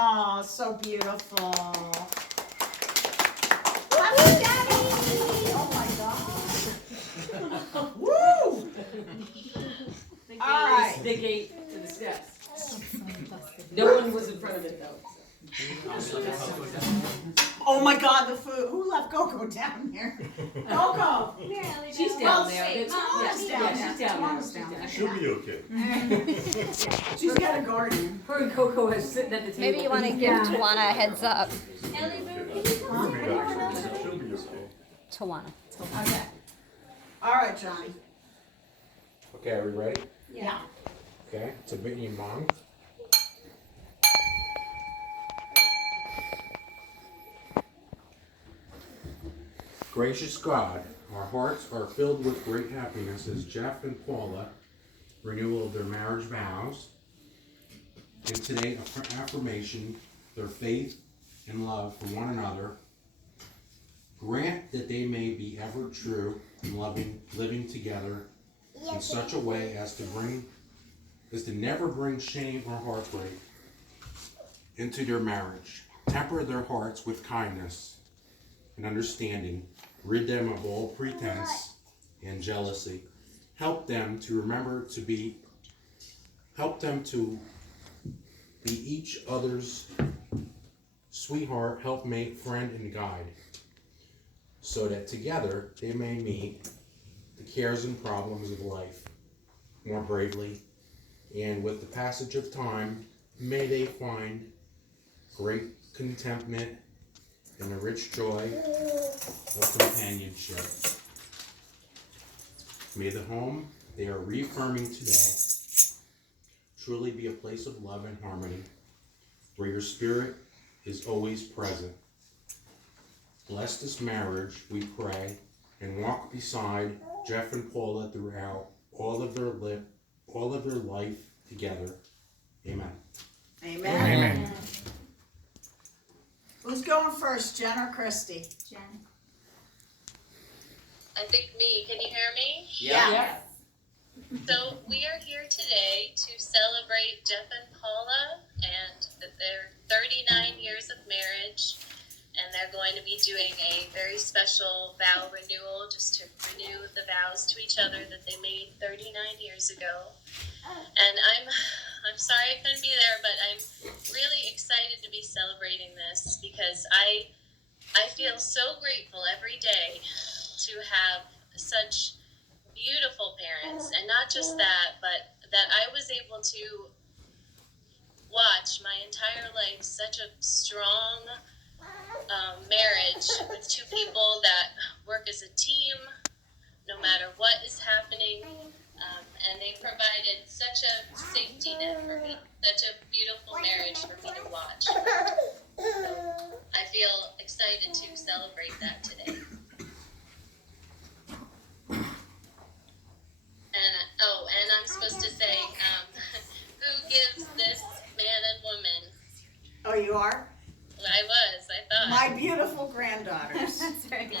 Oh, so beautiful. Love you, Daddy. Oh my gosh. Woo! All right. The gate to the steps. No one was in front of it though. Oh my God, the food. Who left Coco down here? Coco. She's down there. Wait, Tamona's down Yeah, there. she's down Tamona's there. down there. She'll be okay. She's got a garden. Her and Coco are sitting at the table. Maybe you want to give Tawana a heads up. She'll be okay. Tawana. Okay. All right, Johnny. Okay, are we ready? Yeah. Okay, to Brittany and Mom. Gracious God, our hearts are filled with great happiness as Jeff and Paula renewal of their marriage vows, and today affirmation their faith and love for one another. Grant that they may be ever true and living together in such a way as to never bring shame or heartbreak into their marriage. Temper their hearts with kindness and understanding. Rid them of all pretense and jealousy. Help them to be each other's sweetheart, helpmate, friend, and guide, so that together they may meet the cares and problems of life more bravely, and with the passage of time, may they find great contentment and the rich joy of companionship. May the home they are reaffirming today truly be a place of love and harmony, where your spirit is always present. Bless this marriage, we pray, and walk beside Jeff and Paula throughout all of their life together. Amen. Amen. Amen. Who's going first, Jen or Christy? Jen. I think me. Can you hear me? Yeah. So we are here today to celebrate Jeff and Paula and their 39 years of marriage. And they're going to be doing a very special vow renewal, just to renew the vows to each other that they made 39 years ago. And I'm sorry I couldn't be there, but I'm really excited to be celebrating this because I feel so grateful every day to have such beautiful parents, and not just that, but that I was able to watch my entire life such a strong marriage with two people that work as a team no matter what is happening, and they provided such a safety net for me, such a beautiful marriage for me to watch. So I feel excited to celebrate that today. And I'm supposed to say who gives this man and woman. Oh, you are? I thought. My beautiful granddaughters. That's right.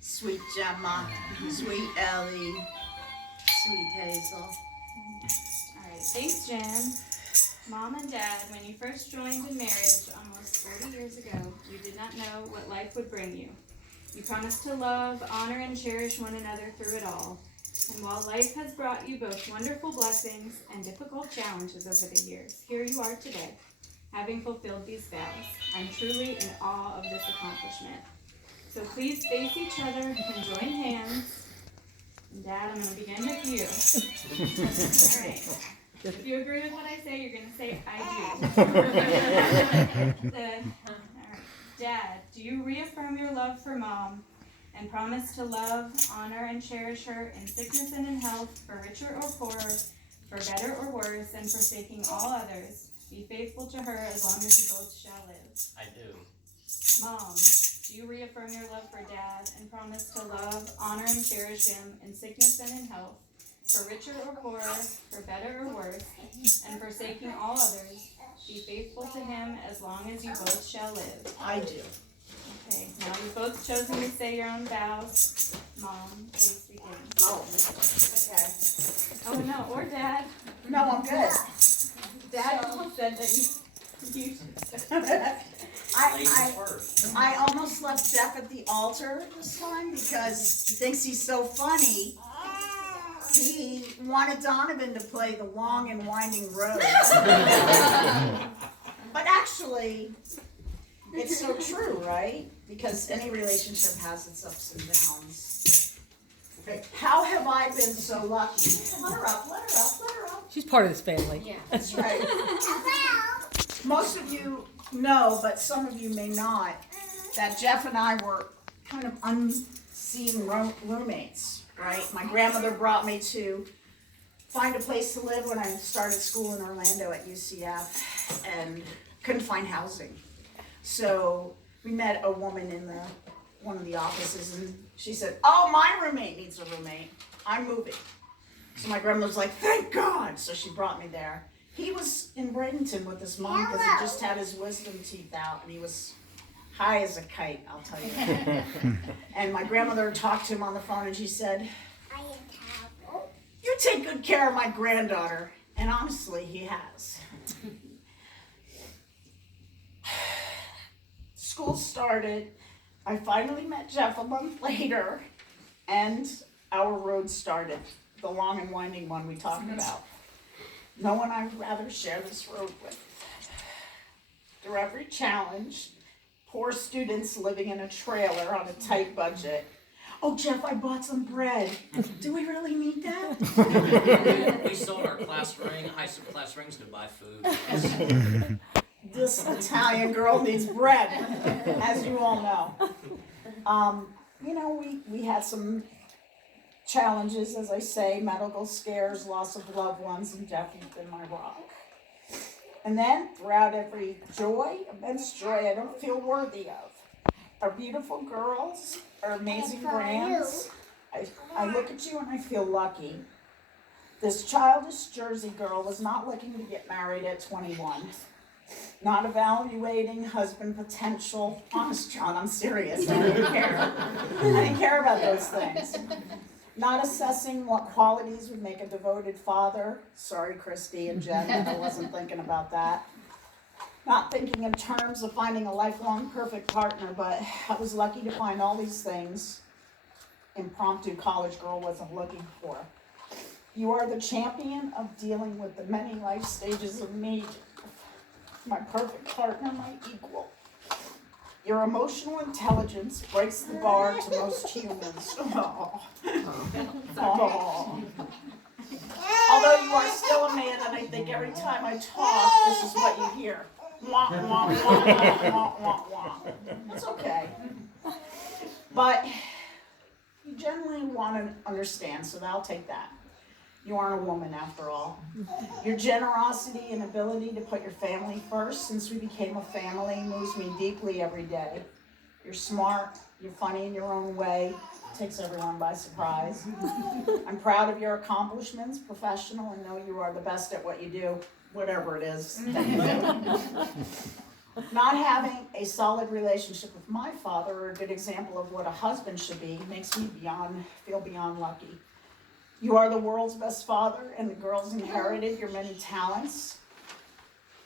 Sweet Gemma, sweet Ellie, sweet Hazel. Alright, thanks Jen. Mom and Dad, when you first joined in marriage almost 40 years ago, you did not know what life would bring you. You promised to love, honor, and cherish one another through it all. And while life has brought you both wonderful blessings and difficult challenges over the years, here you are today, having fulfilled these vows. I'm truly in awe of this accomplishment. So please face each other and join hands. And Dad, I'm going to begin with you. All right. If you agree with what I say, you're going to say, I do. All right. Dad, do you reaffirm your love for Mom and promise to love, honor, and cherish her in sickness and in health, for richer or poorer, for better or worse, and forsaking all others? Be faithful to her as long as you both shall live. I do. Mom, do you reaffirm your love for Dad and promise to love, honor, and cherish him in sickness and in health, for richer or poorer, for better or worse, and forsaking all others? Be faithful to him as long as you both shall live. I do. Okay, now you've both chosen to say your own vows. Mom, please begin. Oh, okay. Oh no, or Dad. No, I'm good. Dad almost said that you I almost left Jeff at the altar this time because he thinks he's so funny. He wanted Donovan to play the long and winding road. But actually, it's so true, right? Because any relationship has its ups and downs. How have I been so lucky? Let her up, let her up, let her up. She's part of this family. Yeah. That's right. Most of you know, but some of you may not, that Jeff and I were kind of unseen roommates, right? My grandmother brought me to find a place to live when I started school in Orlando at UCF and couldn't find housing. So we met a woman in one of the offices and she said, "Oh, my roommate needs a roommate. I'm moving." So my grandma was like, "Thank God." So she brought me there. He was in Bradenton with his mom because he just had his wisdom teeth out and he was high as a kite, I'll tell you that. And my grandmother talked to him on the phone and she said, "You take good care of my granddaughter." And honestly, he has. School started. I finally met Jeff a month later and our road started. The long and winding one we talked about. No one I would rather share this road with. Through every challenge, poor students living in a trailer on a tight budget. Oh, Jeff, I bought some bread. Do we really need that? We sold our high school class rings to buy food. This Italian girl needs bread, as you all know. We had some challenges, as I say, medical scares, loss of loved ones, and Jeff has been my rock. And then, throughout every joy, immense joy I don't feel worthy of, our beautiful girls, our amazing grands, I look at you and I feel lucky. This childish Jersey girl was not looking to get married at 21. Not evaluating husband potential. Honest, John, I'm serious. I didn't care. I didn't care about those things. Not assessing what qualities would make a devoted father. Sorry, Christy and Jen, I wasn't thinking about that. Not thinking in terms of finding a lifelong perfect partner, but I was lucky to find all these things impromptu college girl wasn't looking for. You are the champion of dealing with the many life stages of need. My perfect partner, my equal. Your emotional intelligence breaks the bar to most humans. Oh. Oh. Although you are still a man, and I think every time I talk, this is what you hear. Wah, wah, wah, wah, wah, wah. It's okay. But you generally want to understand, so I'll take that. You aren't a woman after all. Your generosity and ability to put your family first since we became a family moves me deeply every day. You're smart, you're funny in your own way, takes everyone by surprise. I'm proud of your accomplishments, professional, and know you are the best at what you do, whatever it is that you do. Not having a solid relationship with my father, or a good example of what a husband should be, makes me feel beyond lucky. You are the world's best father, and the girls inherited your many talents.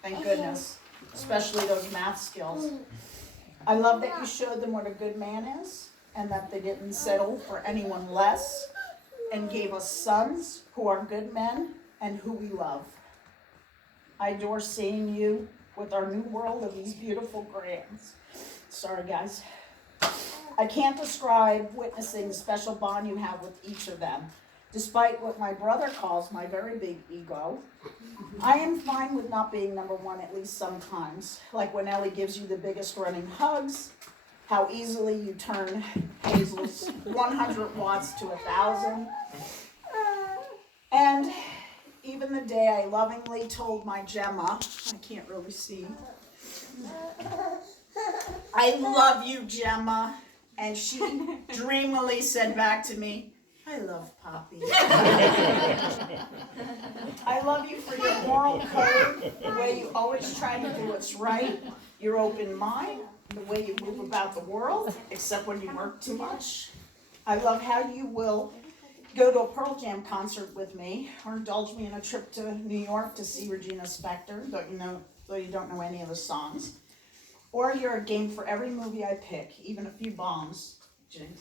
Thank goodness, especially those math skills. I love that you showed them what a good man is, and that they didn't settle for anyone less, and gave us sons who are good men and who we love. I adore seeing you with our new world of these beautiful grands. Sorry, guys. I can't describe witnessing the special bond you have with each of them. Despite what my brother calls my very big ego, I am fine with not being number one at least sometimes. Like when Ellie gives you the biggest running hugs, how easily you turn Hazel's 100 watts to 1,000. And even the day I lovingly told my Gemma, I can't really see, "I love you, Gemma," and she dreamily said back to me, "I love Poppy." I love you for your moral code, the way you always try to do what's right, your open mind, the way you move about the world, except when you work too much. I love how you will go to a Pearl Jam concert with me, or indulge me in a trip to New York to see Regina Spektor, though you don't know any of the songs. Or you're a game for every movie I pick, even a few bombs. Jinx.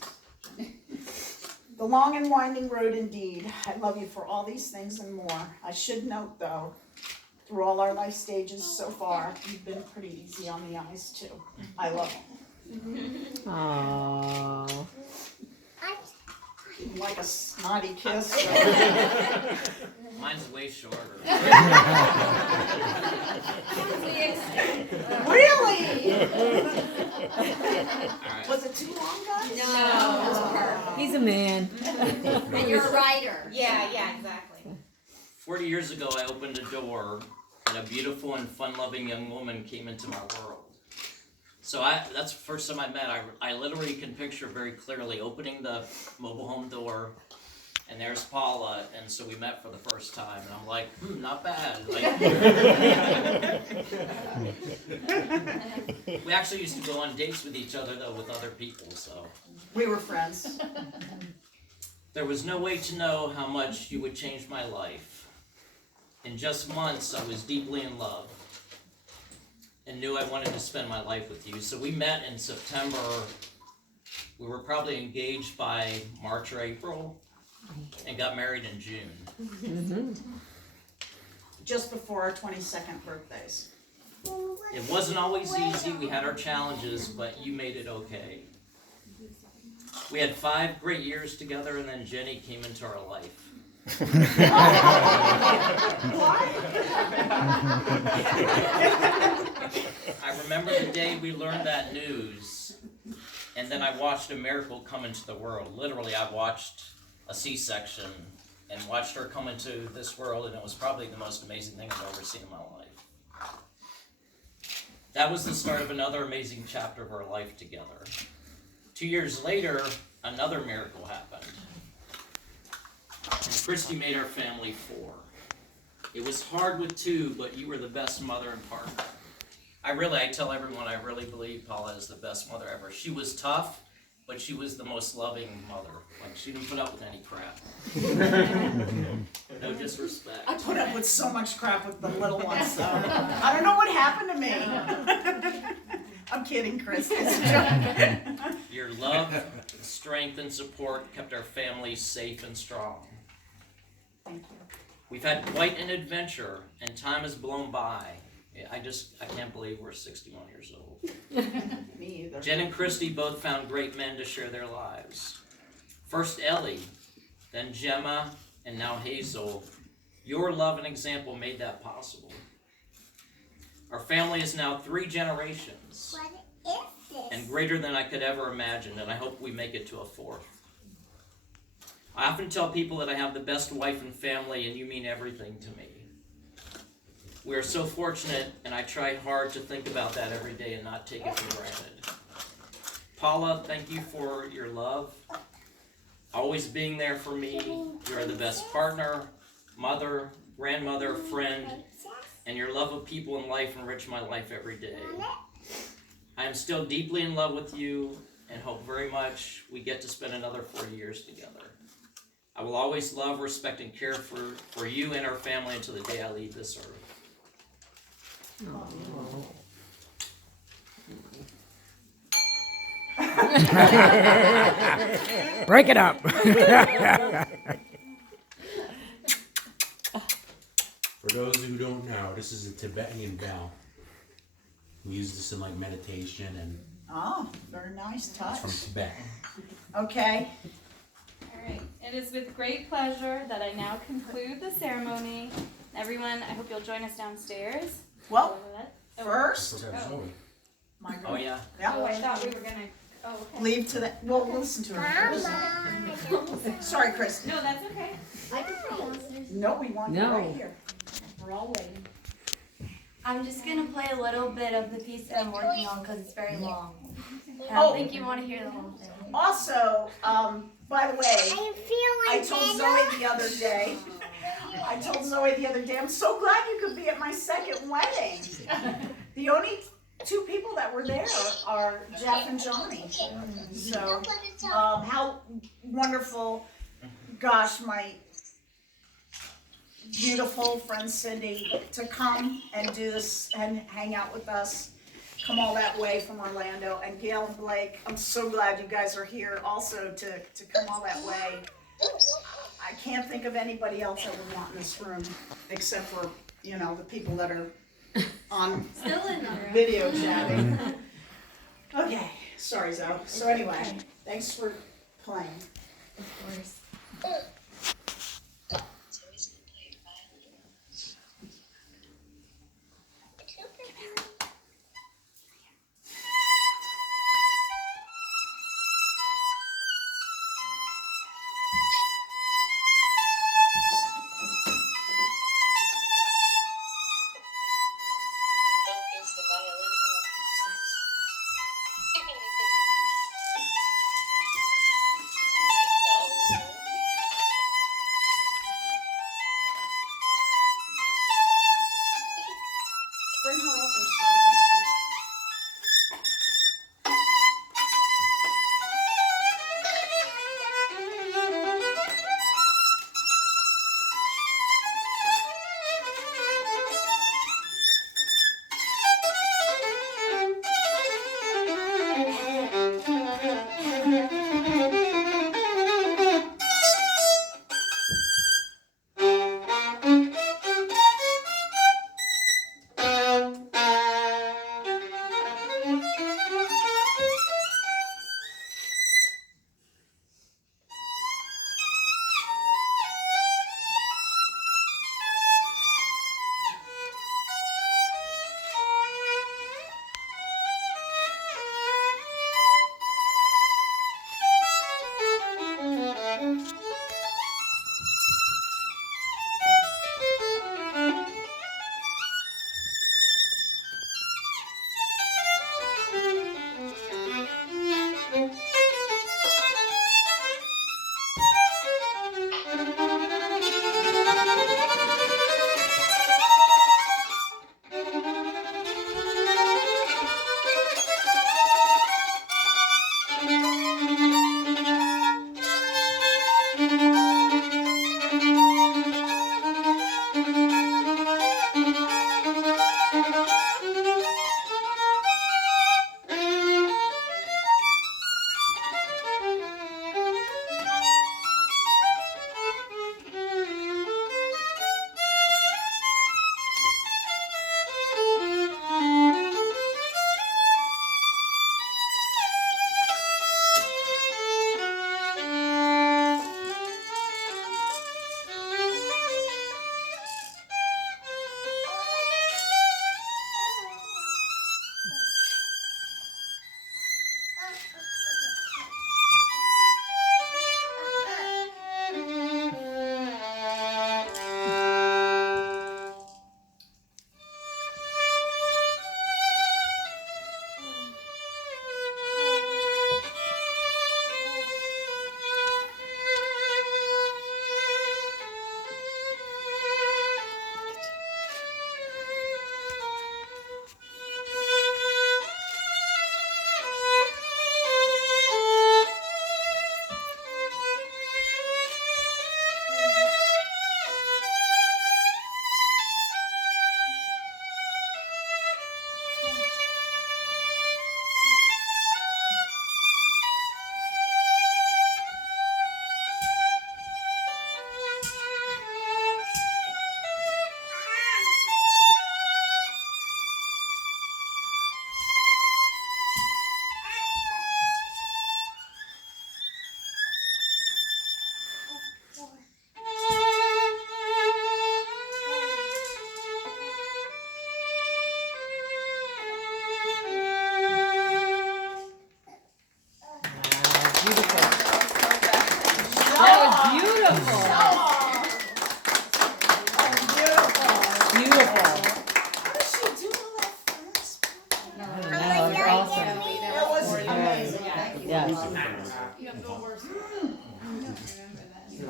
The long and winding road indeed. I love you for all these things and more. I should note though, through all our life stages so far, you've been pretty easy on the eyes too. I love you. Aww. Like a snotty kiss. Mine's way shorter. Really? Alright. Was it too long, guys? No. He's a man. And you're a writer. Yeah, exactly. 40 years ago, I opened a door, and a beautiful and fun-loving young woman came into my world. So that's the first time I met. I literally can picture very clearly opening the mobile home door, and there's Paula, and so we met for the first time, and I'm like, not bad. Like, we actually used to go on dates with each other, though, with other people, so. We were friends. There was no way to know how much you would change my life. In just months, I was deeply in love and knew I wanted to spend my life with you. So we met in September. We were probably engaged by March or April and got married in June. Just before our 22nd birthdays. It wasn't always easy. We had our challenges, but you made it okay. We had 5 great years together, and then Jenny came into our life. I remember the day we learned that news, and then I watched a miracle come into the world. Literally, I watched a C-section and watched her come into this world, and it was probably the most amazing thing I've ever seen in my life. That was the start of another amazing chapter of our life together. 2 years later, another miracle happened. And Christy made our family 4. It was hard with 2, but you were the best mother and partner. I tell everyone I really believe Paula is the best mother ever. She was tough, but she was the most loving mother. Like, she didn't put up with any crap. No disrespect. I put up with so much crap with the little ones, though. I don't know what happened to me. I'm kidding, Chris. It's a joke. Your love, strength, and support kept our family safe and strong. Thank you. We've had quite an adventure, and time has blown by. I can't believe we're 61 years old. Me either. Jen and Christy both found great men to share their lives. First Ellie, then Gemma, and now Hazel. Your love and example made that possible. Our family is now 3 generations, and greater than I could ever imagine, and I hope we make it to a 4th. I often tell people that I have the best wife and family, and you mean everything to me. We are so fortunate, and I try hard to think about that every day and not take it for granted. Paula, thank you for your love, always being there for me. You are the best partner, mother, grandmother, friend, and your love of people and life enrich my life every day. I am still deeply in love with you and hope very much we get to spend another 40 years together. I will always love, respect, and care for you and our family until the day I leave this earth. Break it up. For those who don't know, this is a Tibetan bell. We use this in like meditation, and Oh, very nice touch. it's from Tibet. Okay. All right. It is with great pleasure that I now conclude the ceremony. Everyone, I hope you'll join us downstairs. Well, Oh, first, Forgot Zoe. my Oh yeah. Yeah. I thought we were gonna. Oh, okay. Leave to the. Well, we'll listen to her. Sorry, Chris. No, that's okay. No, we want you No. right here. We're all waiting. I'm just gonna play a little bit of the piece that I'm working on because it's very long. And I Oh. don't think you want to hear the whole thing. Also, by the way, I told Zoe the other day. I'm so glad you could be at my second wedding. The only 2 people that were there are Jeff and Johnny. So, how wonderful, gosh, my beautiful friend Cindy to come and do this and hang out with us, come all that way from Orlando. And Gail and Blake, I'm so glad you guys are here also to come all that way. I can't think of anybody else I would want in this room except for, you know, the people that are on Still in the room. video chatting. Okay, sorry Zoe. So anyway, thanks for playing. Of course. So he's gonna play violin. Don't use the violin. Bring her over so she can see.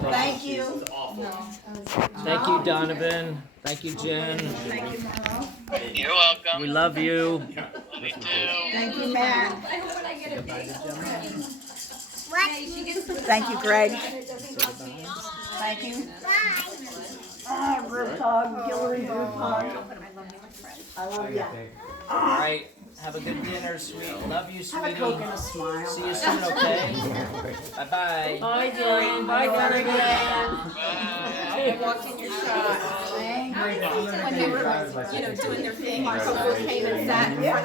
Thank you. Thank you, Donovan. Thank you, Jen. Thank you, Marlo. You're welcome. We love you. Thank you, Matt. I hope when I get a big Thank you, Greg. Thank you. Oh, group hug, Hillary group hug. I love you. All right. Have a good dinner, sweet. Love you, Have a sweetie. Coke and a smile. See you soon, okay? Bye-bye. Bye, Jen. Bye, Gunnar. Good luck in your shot. Thank you. When they were, doing their thing, Marshall payments that